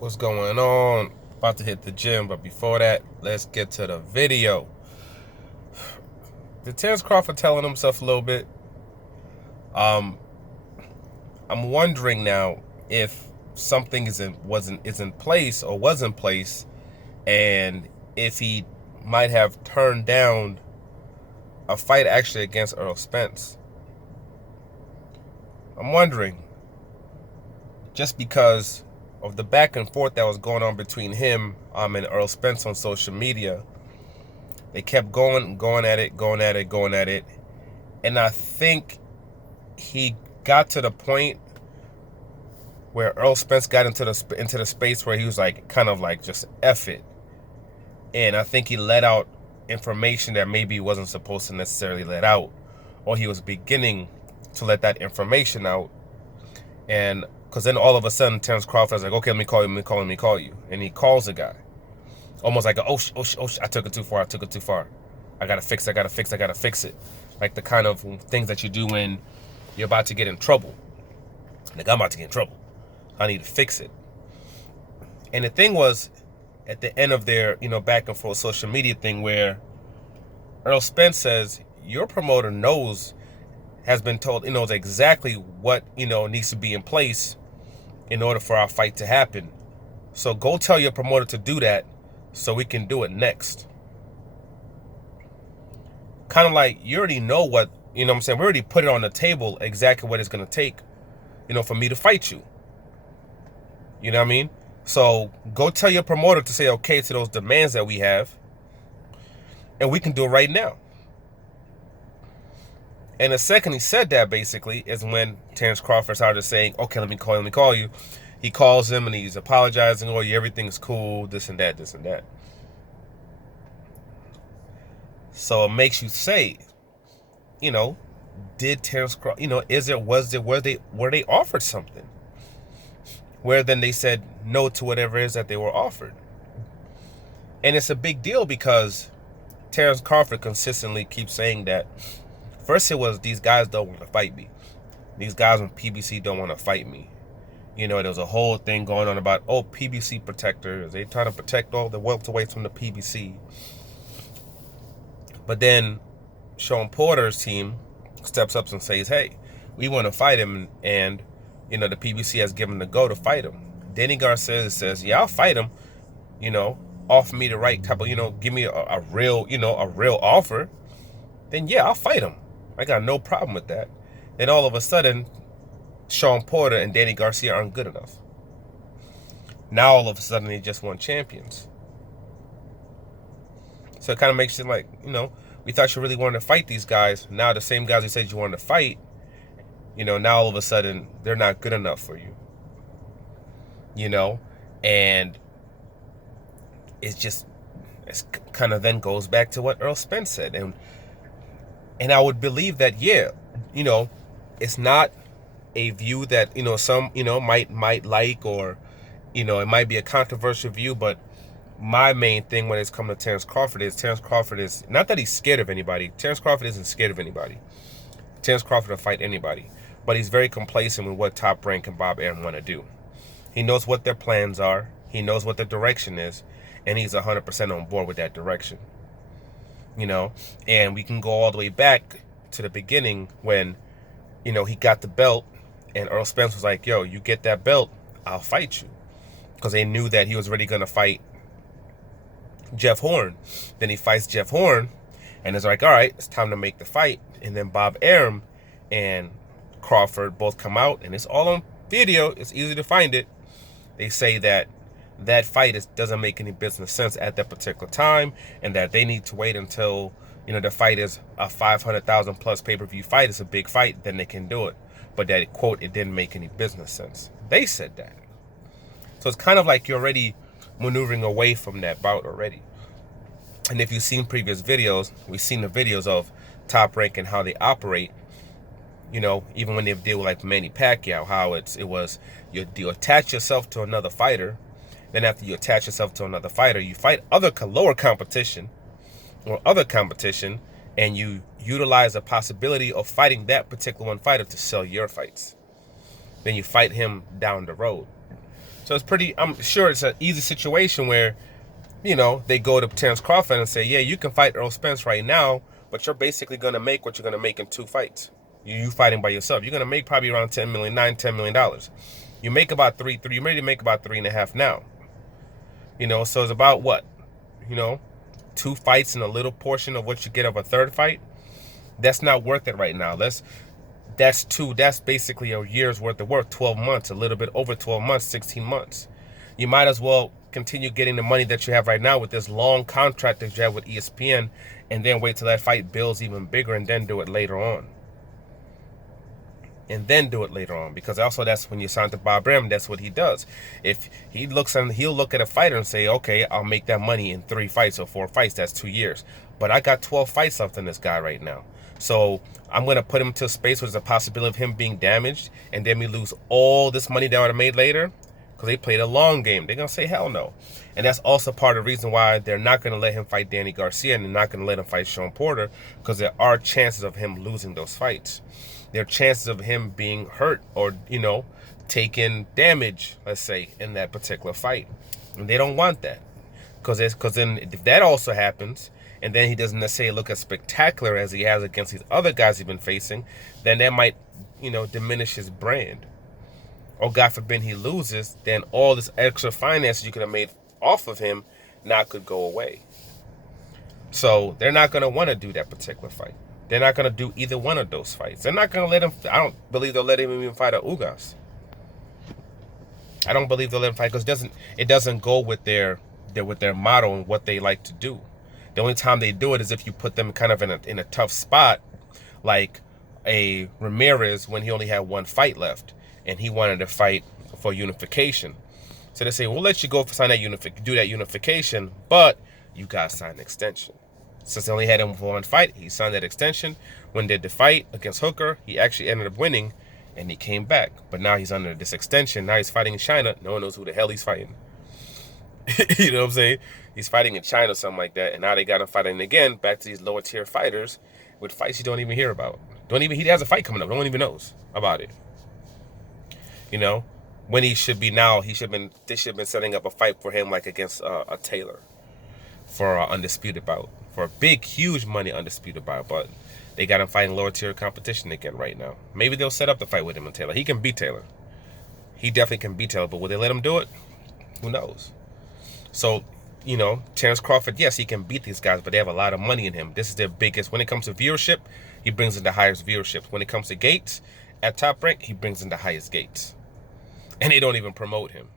What's going on? About to hit the gym, but before that, let's get to the video. Did Terence Crawford telling himself a little bit? Um, I'm wondering now if something is in place or was in place, and if he might have turned down a fight actually against Earl Spence. I'm wondering, just because of the back and forth that was going on between him and Earl Spence on social media. They kept going at it. And I think he got to the point where Earl Spence got into the space where he was like, kind of like, just F it. And I think he let out information that maybe he wasn't supposed to necessarily let out. Or he was beginning to let that information out. And because then all of a sudden, Terence Crawford was like, okay, let me call you. And he calls the guy. Almost like, oh, I took it too far. I gotta fix it. Like the kind of things that you do when you're about to get in trouble. Like, I'm about to get in trouble. I need to fix it. And the thing was, at the end of their, back and forth social media thing, where Earl Spence says, your promoter has been told, knows exactly what, needs to be in place in order for our fight to happen. So go tell your promoter to do that so we can do it next. Kind of like, you already know what, we already put it on the table exactly what it's going to take, for me to fight you. You know what I mean? So go tell your promoter to say okay to those demands that we have, and we can do it right now. And the second he said that, basically, is when Terence Crawford started saying, okay, let me call you. He calls him and he's apologizing, oh, yeah, everything's cool, this and that. So it makes you say, did Terence Crawford, were they offered something? Where then they said no to whatever it is that they were offered. And it's a big deal because Terence Crawford consistently keeps saying that. First it was, these guys don't want to fight me. These guys on PBC don't want to fight me. There was a whole thing going on about, PBC protectors. They trying to protect all the welterweights from the PBC. But then Sean Porter's team steps up and says, hey, we want to fight him. And, the PBC has given the go to fight him. Danny Garcia says, yeah, I'll fight him. Offer me the right type of, give me a real offer. Then, yeah, I'll fight him. I got no problem with that. Then all of a sudden, Sean Porter and Danny Garcia aren't good enough. Now all of a sudden they just want champions. So it kind of makes it like, we thought you really wanted to fight these guys. Now the same guys you said you wanted to fight, now all of a sudden they're not good enough for you. And it's kind of then goes back to what Earl Spence said. And I would believe that, yeah, it's not a view that, some, might like, or, it might be a controversial view, but my main thing when it's come to Terence Crawford is not that he's scared of anybody. Terence Crawford isn't scared of anybody. Terence Crawford will fight anybody, but he's very complacent with what Top Rank and Bob Arum want to do. He knows what their plans are. He knows what the direction is, and he's 100% on board with that direction. And we can go all the way back to the beginning when, he got the belt, and Earl Spence was like, yo, you get that belt, I'll fight you. Because they knew that he was already going to fight Jeff Horn. Then he fights Jeff Horn, and it's like, all right, it's time to make the fight. And then Bob Arum and Crawford both come out, and it's all on video. It's easy to find it. They say that fight doesn't make any business sense at that particular time, and that they need to wait until, the fight is a 500,000 plus pay-per-view fight. It's a big fight, then they can do it. But that, quote, it didn't make any business sense. They said that. So it's kind of like you're already maneuvering away from that bout already. And if you've seen previous videos, we've seen the videos of Top Rank and how they operate. Even when they deal with like Manny Pacquiao, how it was you attach yourself to another fighter. Then after you attach yourself to another fighter, you fight lower competition, and you utilize the possibility of fighting that particular one fighter to sell your fights. Then you fight him down the road. So it's pretty, I'm sure it's an easy situation where, they go to Terence Crawford and say, yeah, you can fight Earl Spence right now, but you're basically going to make what you're going to make in 2 fights. You fighting by yourself. You're going to make probably around $10 million, $10 million. You make about you maybe make about 3.5 now. So it's about what? 2 fights and a little portion of what you get of a third fight. That's not worth it right now. That's basically a year's worth of work, 12 months, a little bit over 12 months, 16 months. You might as well continue getting the money that you have right now with this long contract that you have with ESPN, and then wait till that fight builds even bigger and then do it later on. Because also that's when you sign to Bob Arum, that's what he does. If he he'll look at a fighter and say, okay, I'll make that money in 3 fights or 4 fights, that's 2 years. But I got 12 fights left in this guy right now. So I'm going to put him into a space where there's a possibility of him being damaged, and then we lose all this money that I would have made later, because they played a long game. They're going to say, hell no. And that's also part of the reason why they're not going to let him fight Danny Garcia, and they're not going to let him fight Sean Porter, because there are chances of him losing those fights. There are chances of him being hurt or, taking damage, let's say, in that particular fight. And they don't want that. Because then if that also happens, and then he doesn't necessarily look as spectacular as he has against these other guys he's been facing, then that might, diminish his brand. Or God forbid he loses, then all this extra finances you could have made off of him now could go away. So they're not going to want to do that particular fight. They're not going to do either one of those fights. They're not going to let him, I don't believe they'll let him even fight a Ugas. I don't believe they'll let him fight because it doesn't go with their motto and what they like to do. The only time they do it is if you put them kind of in a tough spot, like a Ramirez when he only had 1 fight left and he wanted to fight for unification. So they say, we'll let you go for do that unification, but you got to sign an extension. Since they only had him for 1 fight, he signed that extension. When they did the fight against Hooker, he actually ended up winning, and he came back. But now he's under this extension. Now he's fighting in China. No one knows who the hell he's fighting. You know what I'm saying? He's fighting in China or something like that, and now they got him fighting again back to these lower tier fighters with fights you don't even hear about. He has a fight coming up. No one even knows about it. When they should have been setting up a fight for him like against a Taylor for undisputed bout. For a big, huge money undisputed bout, but they got him fighting lower tier competition again right now. Maybe they'll set up the fight with him and Taylor. He can beat Taylor. He definitely can beat Taylor, but will they let him do it? Who knows? So, Terence Crawford, yes, he can beat these guys, but they have a lot of money in him. This is their biggest. When it comes to viewership, he brings in the highest viewership. When it comes to gates, at Top Rank, he brings in the highest gates. And they don't even promote him.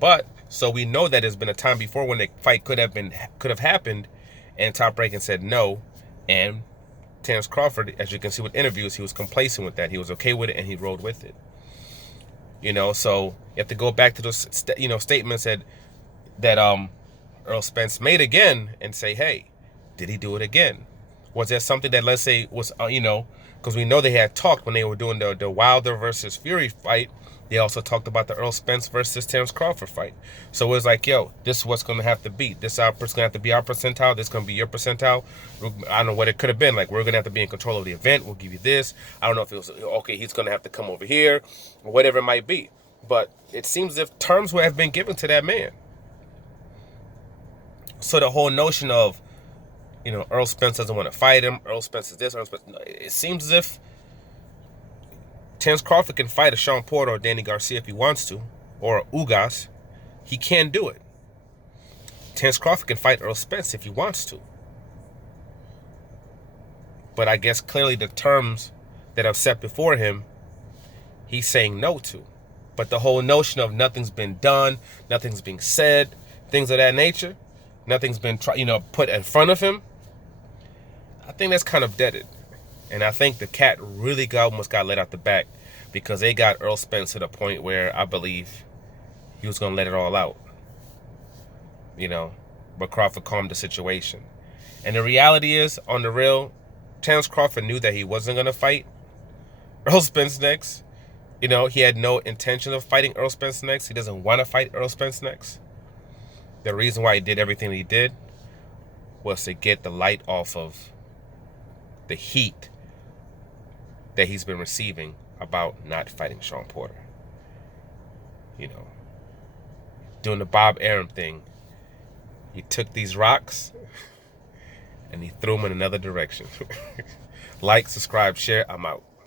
But so we know that there's been a time before when the fight could have happened, and Top Rank said no, and Terence Crawford, as you can see with interviews, he was complacent with that. He was okay with it, and he rode with it. So you have to go back to those statements that Earl Spence made again and say, hey, did he do it again? Was there something that, let's say, was because we know they had talked when they were doing the Wilder versus Fury fight. They also talked about the Earl Spence versus Terence Crawford fight. So it was like, yo, this is what's going to have to be. This is going to have to be our percentile. This is going to be your percentile. I don't know what it could have been. Like, we're going to have to be in control of the event. We'll give you this. I don't know if it was, okay, he's going to have to come over here, or whatever it might be. But it seems as if terms would have been given to that man. So the whole notion of, Earl Spence doesn't want to fight him. Earl Spence is this. Earl Spence, it seems as if Terence Crawford can fight a Sean Porter or Danny Garcia if he wants to, or a Ugas. He can do it. Terence Crawford can fight Earl Spence if he wants to. But I guess clearly the terms that I've set before him, he's saying no to. But the whole notion of nothing's been done, nothing's being said, things of that nature, nothing's been put in front of him, I think that's kind of deaded. And I think the cat really almost got let out the back because they got Earl Spence to the point where I believe he was going to let it all out. But Crawford calmed the situation. And the reality is, on the real, Terence Crawford knew that he wasn't going to fight Earl Spence next. He had no intention of fighting Earl Spence next. He doesn't want to fight Earl Spence next. The reason why he did everything he did was to get the light off of the heat that he's been receiving about not fighting Sean Porter. you know, doing the Bob Arum thing. He took these rocks and he threw them in another direction. Like, subscribe, share. I'm out.